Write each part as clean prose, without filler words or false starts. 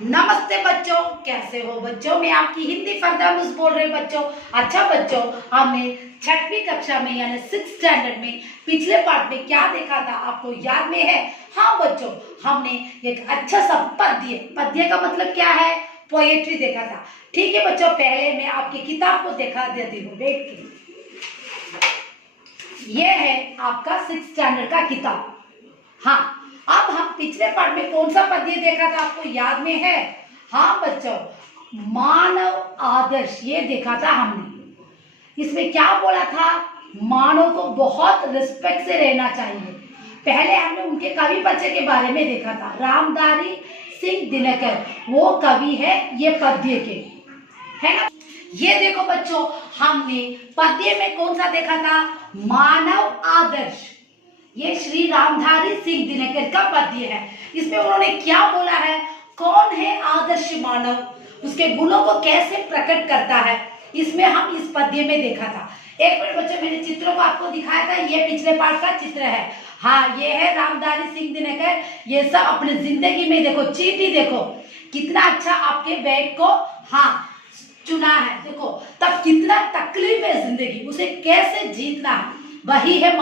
नमस्ते बच्चों, कैसे हो बच्चों। मैं आपकी हिंदी फरदामुस बोल रही बच्चों। अच्छा बच्चों, हमने छठवीं कक्षा में यानी 6th स्टैंडर्ड में पिछले पार्ट में क्या देखा था, आपको याद में है? हाँ बच्चों, हमने एक अच्छा सा पद्य का मतलब क्या है, पोएट्री देखा था। ठीक है बच्चों, पहले मैं आपकी किताब को दिखा देती हूँ, देख के। ये है आपका 6th स्टैंडर्ड का किताब। हाँ, अब हम पिछले पार्ट में कौन सा पद्य देखा था, आपको याद में है? हाँ बच्चों, मानव आदर्श ये देखा था हमने। इसमें क्या बोला था? मानव को बहुत रिस्पेक्ट से रहना चाहिए। पहले हमने उनके कवि परिचय के बारे में देखा था। रामधारी सिंह दिनकर वो कवि है ये पद्य के, है ना। ये देखो बच्चों, हमने पद्य में कौन सा देखा था? मानव आदर्श। ये श्री रामधारी सिंह दिनकर का पद्य है। इसमें उन्होंने क्या बोला है? कौन है आदर्श मानव, उसके गुणों को कैसे प्रकट करता है, इसमें हम इस पद्य में देखा था। एक मिनट बच्चों, मैंने चित्रों को आपको दिखाया था, ये पिछले पार्ट का चित्र है। हाँ, ये है रामधारी सिंह दिनकर। ये सब अपने जिंदगी में देखो, चीटी देखो कितना अच्छा आपके बैग को हाँ चुना है। देखो तब कितना तकलीफ है जिंदगी, उसे कैसे जीतना है, वही है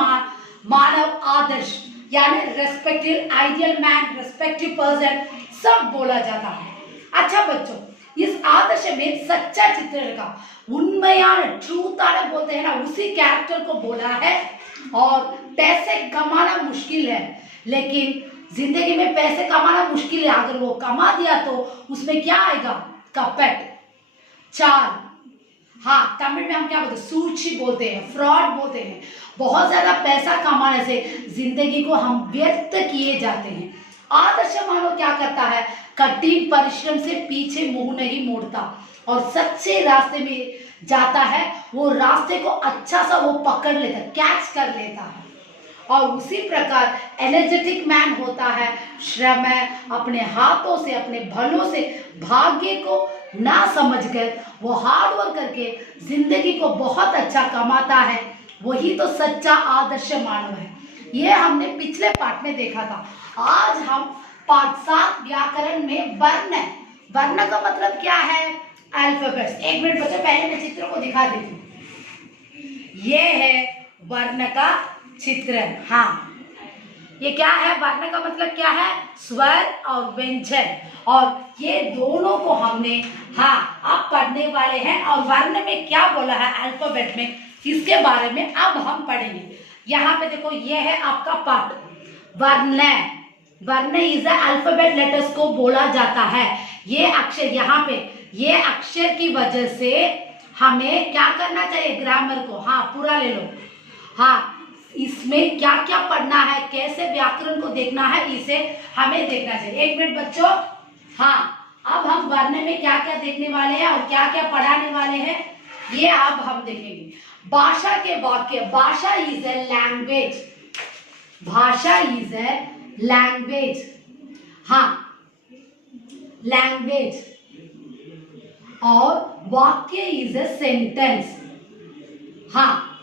मानव आदर्श यानी respective ideal man, respective person सब बोला जाता है। अच्छा बच्चों, इस आदर्श में सच्चा चित्रण का उन्मयान ट्रूथ बोलते हैं ना, उसी कैरेक्टर को बोला है। और पैसे कमाना मुश्किल है, लेकिन जिंदगी में पैसे कमाना मुश्किल है। अगर वो कमा दिया तो उसमें क्या आएगा? कपट, चाल, हाँ तमिल में हम क्या बोलते हैं? सूची बोलते हैं, फ्रॉड बोलते हैं। बहुत ज्यादा पैसा कमाने से जिंदगी को हम व्यर्थ किए जाते हैं। आदर्श मानव क्या करता है? कठिन परिश्रम से पीछे मुंह नहीं मोड़ता और सच्चे रास्ते में जाता है। वो रास्ते को अच्छा सा वो पकड़ लेता, कैच कर लेता है। और उसी प्रकार एनर्जेटिक मैन होता है, श्रम है, अपने हाथों से अपने भलों से भाग्य को ना समझकर वो हार्ड वर्क करके जिंदगी को बहुत अच्छा कमाता है। वही तो सच्चा आदर्श मानव है। ये हमने पिछले पार्ट में देखा था। आज हम पार्ट 7 व्याकरण में वर्ण है। वर्ण का मतलब क्या है? अल्फाबेट्स। एक मिनट बच्चों, पहले मैं चित्र को दिखा देती हूँ। ये है वर्ण का चित्र। हाँ, ये क्या है? वर्ण का मतलब क्या है? स्वर और व्यंजन। और ये दोनों को हमने हाँ अब पढ़ने वाले हैं। और वर्ण में क्या बोला है अल्फाबेट में, इसके बारे में अब हम पढ़ेंगे। यहाँ पे देखो, ये है आपका पाठ वर्ण। वर्ण इज अल्फाबेट लेटर्स को बोला जाता है। ये अक्षर यहाँ पे, ये अक्षर की वजह से हमें क्या करना चाहिए? ग्रामर को हाँ पूरा ले लो। हाँ, इसमें क्या क्या पढ़ना है, कैसे व्याकरण को देखना है, इसे हमें देखना चाहिए। एक मिनट बच्चों, हाँ अब हम वर्ण में क्या क्या देखने वाले हैं और क्या क्या पढ़ाने वाले हैं, ये अब हम देखेंगे। भाषा के वाक्य। भाषा इज ए लैंग्वेज। भाषा इज ए लैंग्वेज। हाँ, लैंग्वेज। और वाक्य इज ए सेंटेंस। हाँ,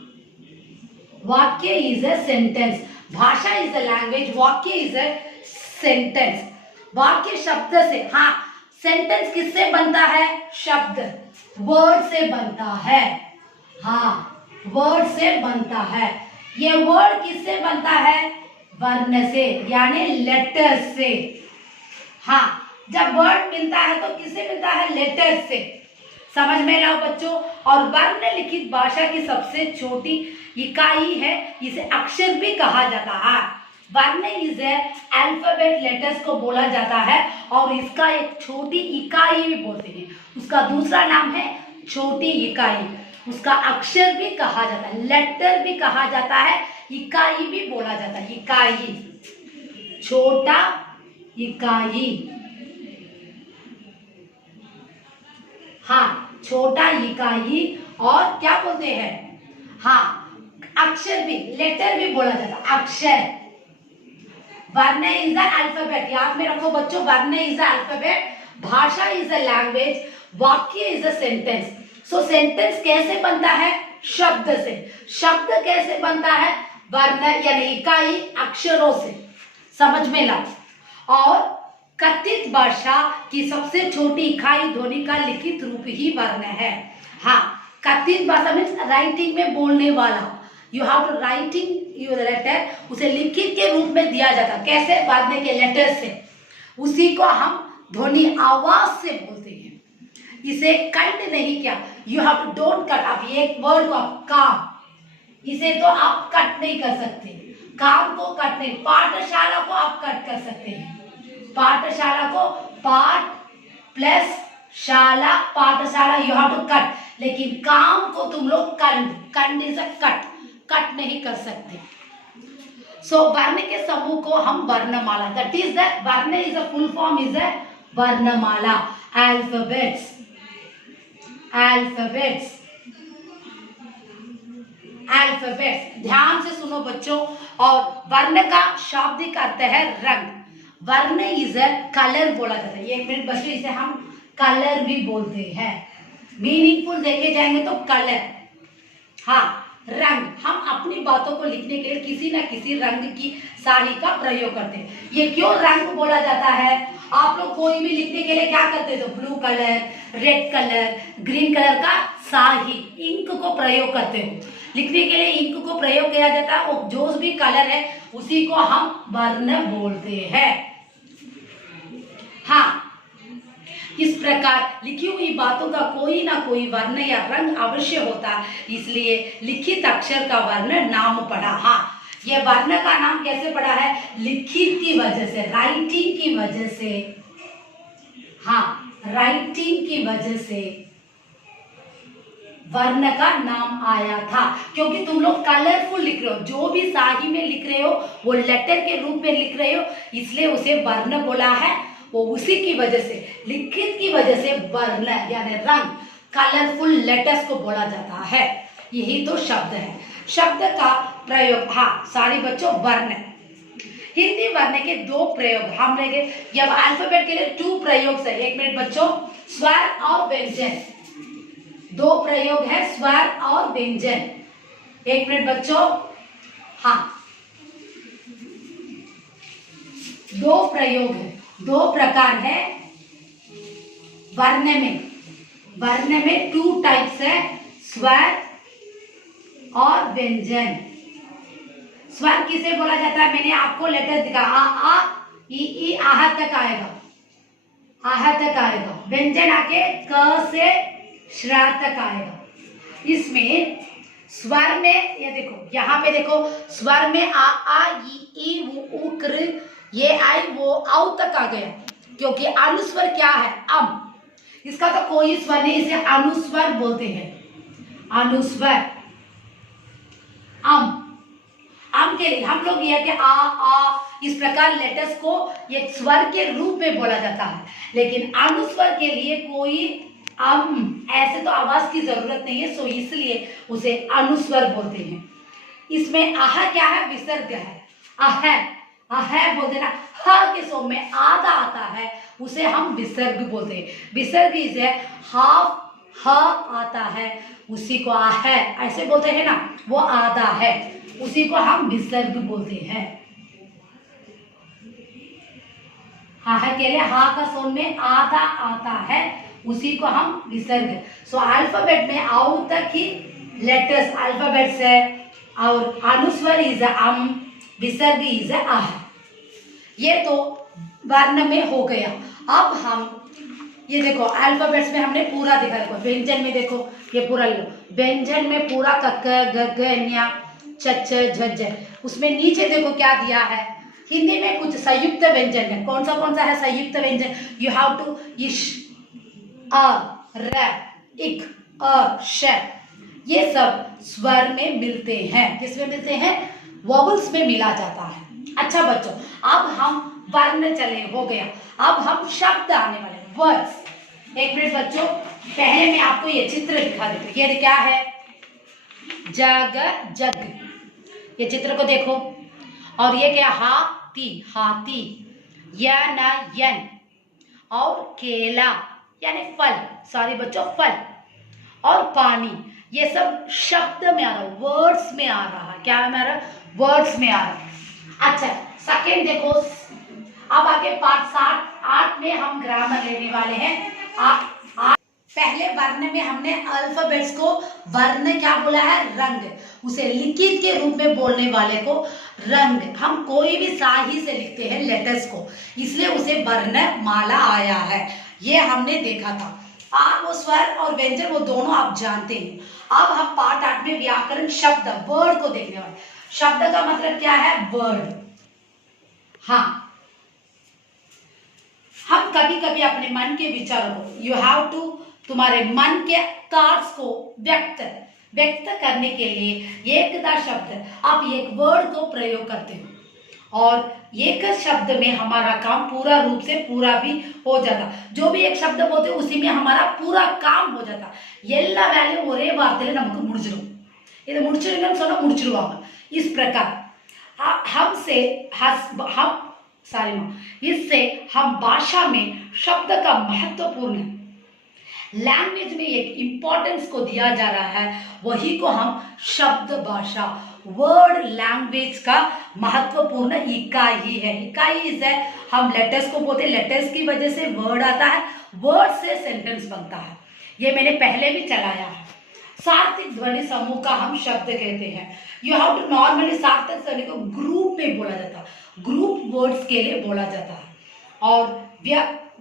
वाक्य इज ए सेंटेंस। भाषा इज ए लैंग्वेज, वाक्य इज ए सेंटेंस। वाक्य शब्द से, हाँ सेंटेंस किससे बनता है? शब्द, वर्ड से बनता है। हाँ, वर्ड से बनता है। ये वर्ड किससे बनता है? वर्ण से यानी लेटर से। हाँ, जब वर्ड मिलता है तो किससे मिलता है? लेटर से। समझ में लाओ बच्चों। और वर्ण लिखित भाषा की सबसे छोटी इकाई है, इसे अक्षर भी कहा जाता है। वर्ण इज अल्फाबेट लेटर्स को बोला जाता है और इसका एक छोटी इकाई भी बोलते हैं। उसका दूसरा नाम है छोटी इकाई। उसका अक्षर भी कहा जाता है, लेटर भी कहा जाता है, इकाई भी बोला जाता है। इकाई, छोटा इकाई। हाँ, छोटा इकाई। और क्या बोलते हैं? हाँ, अक्षर भी, लेटर भी बोला जाता है, अक्षर। वर्ण इज अ अल्फाबेट, याद में रखो बच्चों, वर्ण इज अ अल्फाबेट, भाषा इज अ लैंग्वेज, वाक्य is a sentence. So sentence कैसे बनता है? शब्द से। शब्द कैसे बनता है? वर्ण यानी इकाई, अक्षरों से। समझ में लाओ। और कथित भाषा की सबसे छोटी इकाई ध्वनि का लिखित रूप ही वर्ण है। हाँ, कथित भाषा मीन्स राइटिंग में बोलने वाला, you have to writing your letter, उसे लिखित के रूप में दिया जाता। कैसे? वर्ण के लेटर से, उसी को हम ध्वनि आवाज से बोलते हैं। इसे कट नहीं किया, you have to don't cut. आप ये एक वर्ड को आप काम, इसे तो आप कट नहीं कर सकते, काम को कट नहीं। पाठशाला को आप कट कर सकते हैं, पाठशाला को पाठ प्लस शाला, पाठशाला यू हैव टू कट, लेकिन काम को तुम लोग कंड इज अ कट नहीं कर सकते। सो वर्ण के समूह को हम वर्णमाला, दैट इज द वर्ण is a full form is a वर्णमाला, अल्फाबेट्स, अल्फाबेट्स, अल्फाबेट्स। ध्यान से सुनो बच्चों। और वर्ण का शाब्दिक अर्थ है रंग। वर्ण इज अ कलर बोला जाता है। 1 मिनट बच्चों, इसे हम कलर भी बोलते हैं। मीनिंगफुल देखे जाएंगे तो कलर, हाँ रंग। हम अपनी बातों को लिखने के लिए किसी न किसी रंग की स्याही का प्रयोग करते हैं। ये क्यों रंग बोला जाता है? आप लोग कोई भी लिखने के लिए क्या करते हो? तो blue colour, red colour, green colour का स्याही, इंक को प्रयोग करते हो। लिखने के लिए इंक को प्रयोग किया जाता है। वो जो भी कलर है उसी को हम वर्ण बोलते हैं। हाँ, इस प्रकार लिखी हुई बातों का कोई ना कोई वर्ण या रंग अवश्य होता है, इसलिए लिखित अक्षर का वर्ण नाम पड़ा। हाँ, ये वर्ण का नाम कैसे पड़ा है? लिखित की वजह से, राइटिंग की वजह से। हाँ, राइटिंग की वजह से वर्ण का नाम आया था, क्योंकि तुम लोग कलरफुल लिख रहे हो, जो भी स्याही में लिख रहे हो वो लेटर के रूप में लिख रहे हो, इसलिए उसे वर्ण बोला है। वो उसी की वजह से, लिखित की वजह से वर्ण यानी रंग, कलरफुल लेटर्स को बोला जाता है। यही तो शब्द है। शब्द का प्रयोग, हाँ सारे बच्चों, वर्ण। हिंदी वर्ण के 2 प्रयोग हम लेंगे। जब अल्फाबेट के लिए 2 प्रयोग है। 1 मिनट बच्चों, स्वर और व्यंजन। 2 प्रयोग है, स्वर और व्यंजन। 1 मिनट बच्चों, हाँ 2 प्रयोग है, 2 प्रकार है वर्ण में। वर्ण में 2 टाइप्स है, स्वर और व्यंजन। स्वर किसे बोला जाता है? मैंने आपको लेटर दिखा, आ ई आह तक आएगा, आह तक आएगा। व्यंजन आके क से श्रा तक आएगा। इसमें स्वर में ये देखो, यहाँ पे देखो, स्वर में आ ई उ कृ ये आई वो औ तक आ गया, क्योंकि अनुस्वर क्या है? अम। इसका तो कोई स्वर नहीं, इसे अनुस्वर बोलते हैं। अनुस्वर, अम। अम के लिए हम लोग ये कि आ इस प्रकार लेटर्स को एक स्वर के रूप में बोला जाता है, लेकिन अनुस्वर के लिए कोई ऐसे तो आवाज की जरूरत नहीं है, सो इसलिए उसे अनुस्वर बोलते हैं। इसमें आह क्या है? विसर्ग है। आह बोलते ना, ह के सो में आधा आता है, उसे हम विसर्ग बोलते हैं। विसर्ग इसे हाफ ह आता है, उसी को आह ऐसे बोलते हैं ना, वो आधा है, उसी को हम विसर्ग बोलते हैं। आह के लिए हा का सोन में आधा आता है, उसी को हम विसर्ग। सो अल्फाबेट में औ तक ही लेटर्स अल्फाबेट्स है, और अनुस्वर इज अम, विसर्ग इज आह। ये तो वर्ण में हो गया। अब हम ये देखो, अल्फाबेट्स में हमने पूरा दिखा। देखो व्यंजन में देखो, ये पूरा लो, व्यंजन में पूरा कक ग ञ च झ झ। उसमें नीचे देखो क्या दिया है। हिंदी में कुछ संयुक्त व्यंजन है। कौन सा है संयुक्त व्यंजन? यू हैव टू इश, अ, र, इक, अ, श। ये सब स्वर में मिलते हैं। किसमें मिलते हैं? वॉवल्स में मिला जाता है। अच्छा बच्चों, अब हम वर्ण चले, हो गया। अब हम शब्द आने वाले, वर्ड्स। 1 मिनट बच्चों, पहले मैं आपको ये चित्र दिखा देती हूँ। ये क्या है? जग, जग। ये चित्र को देखो। और ये क्या? हाथी, हाथी। यन, यन। और केला यानी फल, सॉरी बच्चों, फल। और पानी। ये सब शब्द में आ रहा है, वर्ड्स में आ रहा है। क्या में आ रहा है? वर्ड्स में आ रहा है। अच्छा, सेकंड देखो, अब आगे पार्ट 7 आज में हम ग्रामर लेने वाले हैं। पहले वर्ण में हमने अल्फाबेट्स को, वर्ण क्या बोला है, रंग, उसे लिखित के रूप में बोलने वाले को रंग, हम कोई भी शाही से लिखते हैं लेटर्स को, इसलिए उसे वर्ण माला आया है, ये हमने देखा था। आप वो स्वर और व्यंजन वो दोनों आप जानते हैं। अब हम पार्ट 8 में व्याकरण शब्द वर्ड को देखने वाले। शब्द का मतलब क्या है, वर्ड। हाँ, हम कभी कभी अपने मन के विचारों को, यू हैव टू, तुम्हारे मन के थॉट्स को व्यक्त करने के लिए एकदा शब्द, आप एक वर्ड को प्रयोग करते हो और एक शब्द में हमारा काम पूरा रूप से पूरा भी हो जाता। जो भी एक शब्द बोलते उसी में हमारा पूरा काम हो जाता। எல்லா வேலையும் ஒரே வார்த்தையில நமக்கு முடிஞ்சிடும்। இதை முடிச்சிருங்கன்னு சொன்னா முடிச்சிருவாங்க। इस प्रकार इससे हम भाषा में शब्द का महत्वपूर्ण लैंग्वेज में एक इंपॉर्टेंस को दिया जा रहा है, वही को हम शब्द भाषा, वर्ड लैंग्वेज का महत्वपूर्ण इकाई है। इकाई है, हम लेटर्स को बोलते हैं, लेटर्स की वजह से वर्ड आता है, वर्ड से सेंटेंस बनता है। ये मैंने पहले भी चलाया है। सार्थक ध्वनि समूह का हम शब्द कहते हैं। यू हैव टू नॉर्मली सार्थक ध्वनि को ग्रुप में बोला जाता है, ग्रुप वर्ड्स के लिए बोला जाता है। और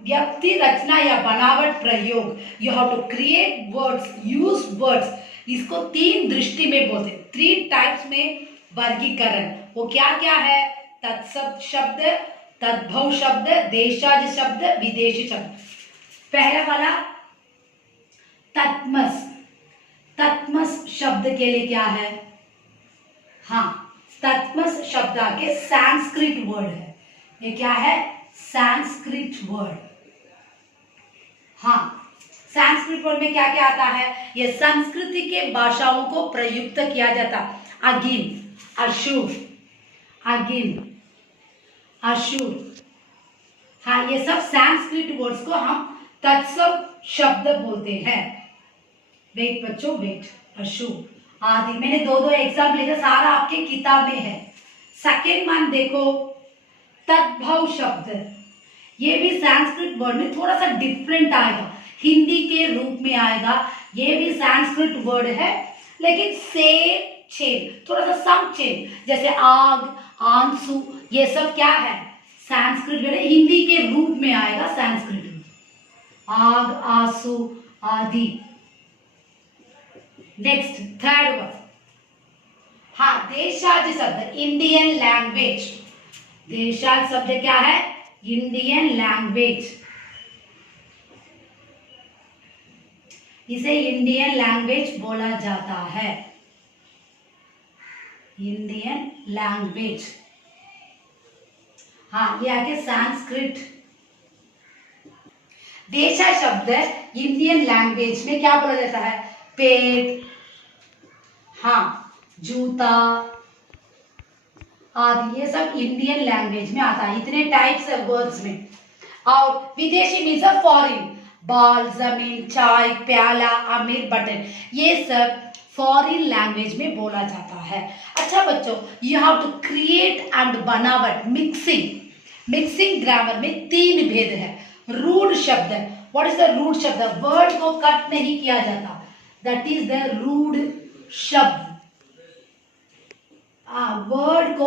व्यक्ति रचना या बनावट प्रयोग, you have to create words, use words, इसको 3 दृष्टि में बोलते हैं, 3 टाइप्स में वर्गीकरण। वो क्या क्या है, तत्सम शब्द, तद्भव शब्द, देशाज शब्द, विदेशी शब्द। पहला वाला तत्मस, तत्मस शब्द के लिए क्या है, हाँ, तत्मस शब्द आके संस्कृत वर्ड है। ये क्या है, संस्कृत वर्ड। हाँ, संस्कृत वर्ड में क्या क्या आता है, ये संस्कृति के भाषाओं को प्रयुक्त किया जाता। अगिन, अशुर, अगिन, अशुर, हाँ, ये सब संस्कृत वर्ड्स को हम तत्सम शब्द बोलते हैं। वेट बच्चों, वेट, अशुर आदि, मैंने 2 एग्जाम्पल लिखा, सारा आपके किताब में है। सेकेंड वन देखो, तद्भव शब्द, ये भी संस्कृत वर्ड में थोड़ा सा डिफरेंट आएगा, हिंदी के रूप में आएगा। ये भी संस्कृत वर्ड है, लेकिन सेम चेन, थोड़ा सा सम चेन, जैसे आग, आंसू, ये सब क्या है, संस्कृत वर्ड, हिंदी के रूप में आएगा संस्कृत में, आग, आंसू आदि। नेक्स्ट, थर्ड वन, हाँ, देशाज शब्द, इंडियन लैंग्वेज। देशाज शब्द क्या है, इंडियन लैंग्वेज, इसे इंडियन लैंग्वेज बोला जाता है, इंडियन लैंग्वेज। हाँ, ये आगे संस्कृत। देशा शब्द इंडियन लैंग्वेज में क्या बोला जाता है, पेट, हाँ, जूता आदि, ये सब इंडियन लैंग्वेज में आता है, इतने टाइप्स है वर्ड्स में। और विदेशी मीन्स फॉरेन, बाल, जमीन, चाय, प्याला, अमीर, बटन, ये सब फॉरेन लैंग्वेज में बोला जाता है। अच्छा बच्चों, you have to create and बनावट, मिक्सिंग ग्रामर में 3 भेद है। रूढ़ शब्द, व्हाट इज द रूढ़ शब्द, वर्ड को कट नहीं किया जाता, दैट इज द रूढ़ शब्द। वर्ड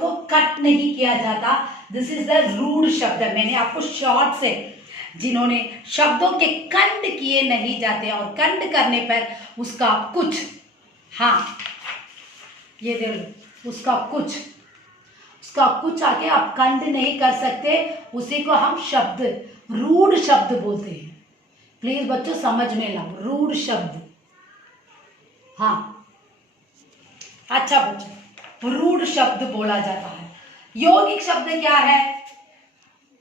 को कट नहीं किया जाता, दिस इज द रूढ़ शब्द। मैंने आपको शॉर्ट से, जिन्होंने शब्दों के कंड किए नहीं जाते और कंड करने पर उसका कुछ, हाँ, ये देख लो, उसका कुछ आके आप कंड नहीं कर सकते, उसी को हम शब्द, रूढ़ शब्द बोलते हैं। प्लीज बच्चों समझ में लाओ, रूढ़ शब्द। हाँ, अच्छा बच्चों, रूढ़ शब्द बोला जाता है। यौगिक शब्द क्या है,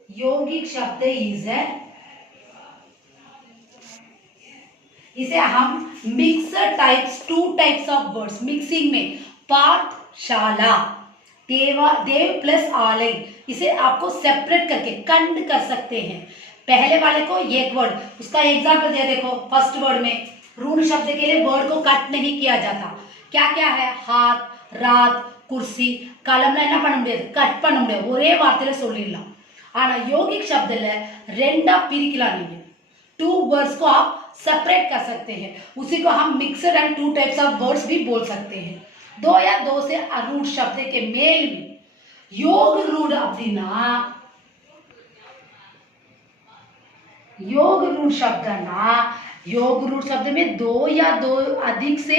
यौगिक शब्द इसे हम mixer types, 2 types of words, mixing में पाठशाला, देव प्लस आलय, इसे आपको सेपरेट करके कंड कर सकते हैं। पहले वाले को एक वर्ड, उसका एग्जाम्पल दिया देखो, फर्स्ट वर्ड में रूढ़ शब्द के लिए वर्ड को कट नहीं किया जाता। क्या क्या है, हाथ, रात, कुर्सी, कलम என்ன பண்ண முடியாது, கட் பண்ண முடியாது, ஒரே வார்த்தையில சொல்லிடலாம்। ஆனா யோகிक शब्दல ரெண்டா பிரிக்கலாம் நீங்க टू वर्ड्स को आप सेपरेट कर सकते हैं उसी को हम mixed and two types of words भी बोल सकते हैं दो या दो से रूढ़ शब्द के मेल में योग रूढ़ அப்படினா योग रूढ़ शब्दना योग रूढ़ शब्द में दो या दो अधिक से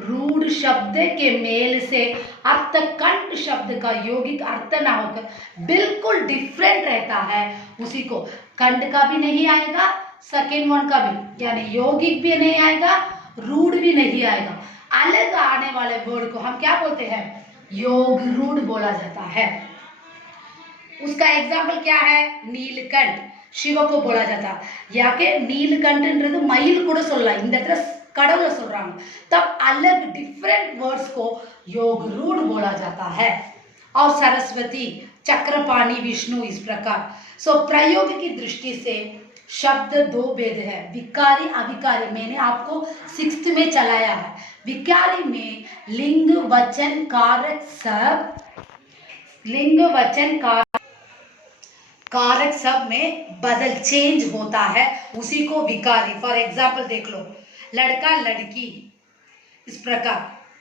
रूढ़ शब्द के मेल से अर्थ कंठ शब्द का यौगिक अर्थ ना होकर बिल्कुल डिफरेंट रहता है उसी को कंठ का भी नहीं आएगा सेकेंड वन का भी यानी यौगिक भी नहीं आएगा रूढ़ भी नहीं आएगा अलग आने वाले वर्ड को हम क्या बोलते हैं योग रूढ़ बोला जाता है उसका एग्जाम्पल क्या है नीलकंठ शिव को बोला जाता याके नीलकंठன்றது மயில் கூட சொல்லலாம் இந்த இடத்துல கடவுளை சொல்றாங்க तब अलग डिफरेंट वर्ड्स को योग रूढ़ बोला जाता है और सरस्वती चक्रपाणी विष्णु इस प्रकार सो प्रयोग की दृष्टि से शब्द दो भेद है विकारी अविकारी मैंने आपको 6th में चलाया है विकारी में लिंग वचन कारक सब लिंग वचन कारक सब में बदल चेंज होता है उसी को विकारी फॉर एग्जाम्पल देख लो लड़का लड़की इस प्रकार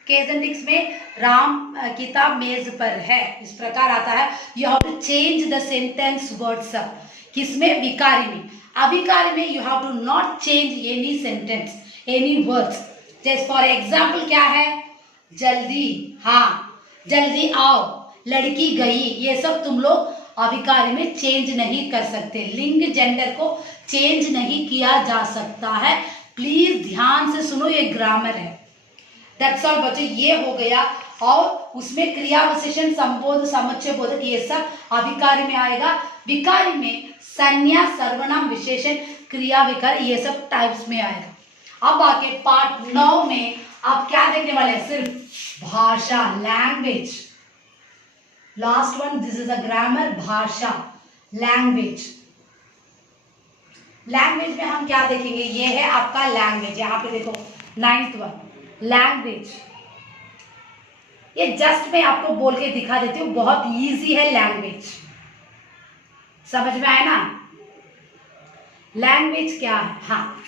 केजेंटिक्स में राम किताब मेज पर है इस प्रकार आता है you have to change the sentence words किसमें विकारी में अविकारी में you have to not change any sentence any words जैसे फॉर एग्जाम्पल क्या है जल्दी हाँ जल्दी आओ लड़की गई ये सब तुम लोग अविकारी में चेंज नहीं कर सकते लिंग जेंडर को चेंज नहीं किया जा सकता है प्लीज ध्यान से सुनो ये ग्रामर है दैट्स ऑल बच्चों ये हो गया और उसमें क्रिया विशेषण संबोध समुच्चय बोधक ये सब अविकारी में आएगा विकारी में संज्ञा सर्वनाम विशेषण क्रिया विकार ये सब टाइप्स में आएगा अब आके पार्ट 9 में आप क्या देखने वाले हैं सिर्फ भाषा language last one this is a grammar भाषा लैंग्वेज लैंग्वेज में हम क्या देखेंगे ये है आपका लैंग्वेज यहाँ पे देखो 9th वन लैंग्वेज ये जस्ट मैं आपको बोल के दिखा देती हूँ बहुत इजी है लैंग्वेज समझ में आया ना लैंग्वेज क्या है हाँ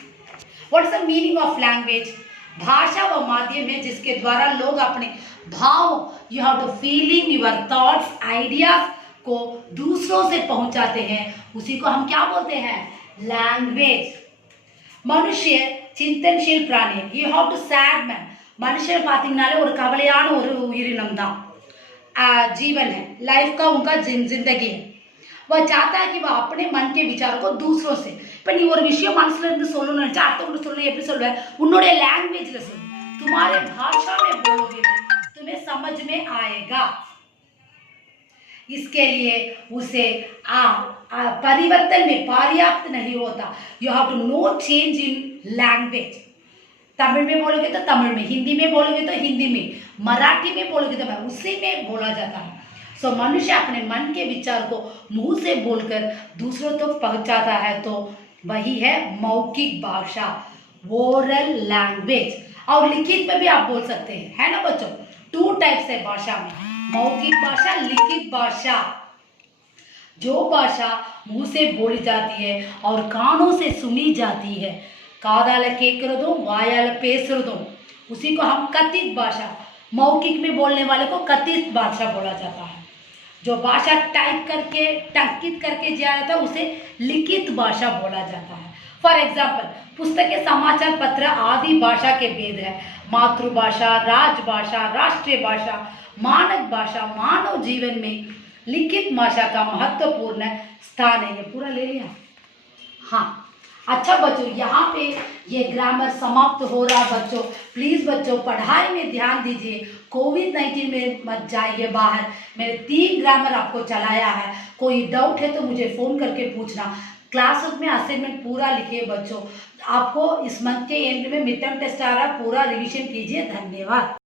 what is the meaning of language भाषा व माध्यम है जिसके द्वारा लोग अपने भाव you have to feeling your thoughts ideas को दूसरों से पहुंचाते हैं उसी को हम क्या बोलते हैं लैंग्वेज मनुष्य चिंतनशील प्राणी you have to said man मनुष्य पातींगनाले और कवலையான ஒரு உயிரினம் தான் जीवन है लाइफ का उनका जिंदगी है वह चाहता है कि वह अपने मन के विचारों को दूसरों से இப்போ நீ ஒரு விஷயம் மனசுல இருந்து சொல்லணும்னு நினைச்சா அடுத்தவங்க சொல்லணும் எப்படி சொல்லுவ உன்னோட लैंग्वेज சொல்லு तुम्हारे भाषा में बोलोगे तुम्हें समझ में आएगा इसके लिए उसे परिवर्तन में पर्याप्त नहीं होता you have to know change in language Tamil में बोलोगे तो तमिल में हिंदी में बोलोगे तो हिंदी में मराठी में बोलोगे तो उसी में बोला जाता है सो मनुष्य अपने मन के विचार को मुंह से बोलकर दूसरों तक पहुंचाता है तो वही है मौखिक भाषा ओरल लैंग्वेज और लिखित में भी आप बोल सकते हैं है ना बच्चों 2 टाइप्स है भाषा में मौखिक भाषा लिखित भाषा जो भाषा मुंह से बोली जाती है और कानों से सुनी जाती है कादाल केकरदो वायाल पेसरदो उसी को हम कथित भाषा मौखिक में बोलने वाले को कथित भाषा बोला जाता है जो भाषा टाइप करके टंकित करके दिया जाता है उसे लिखित भाषा बोला जाता है फॉर एग्जाम्पल पुस्तकें समाचार पत्र आदि भाषा के भेद है मातृभाषा राजभाषा राष्ट्रीय भाषा मानक भाषा मानव जीवन में लिखित भाषा का महत्वपूर्ण स्थान है ये पूरा ले लिया हाँ अच्छा बच्चों यहाँ पे ये ग्रामर समाप्त हो रहा बच्चों प्लीज़ बच्चों पढ़ाई में ध्यान दीजिए कोविड-19 में मत जाइए बाहर मैंने 3 ग्रामर आपको चलाया है कोई डाउट है तो मुझे फ़ोन करके पूछना क्लासेस में असाइनमेंट पूरा लिखिए बच्चों आपको इस मंथ के एंड में मिड टर्म टेस्ट आ रहा है पूरा रिवीजन कीजिए धन्यवाद।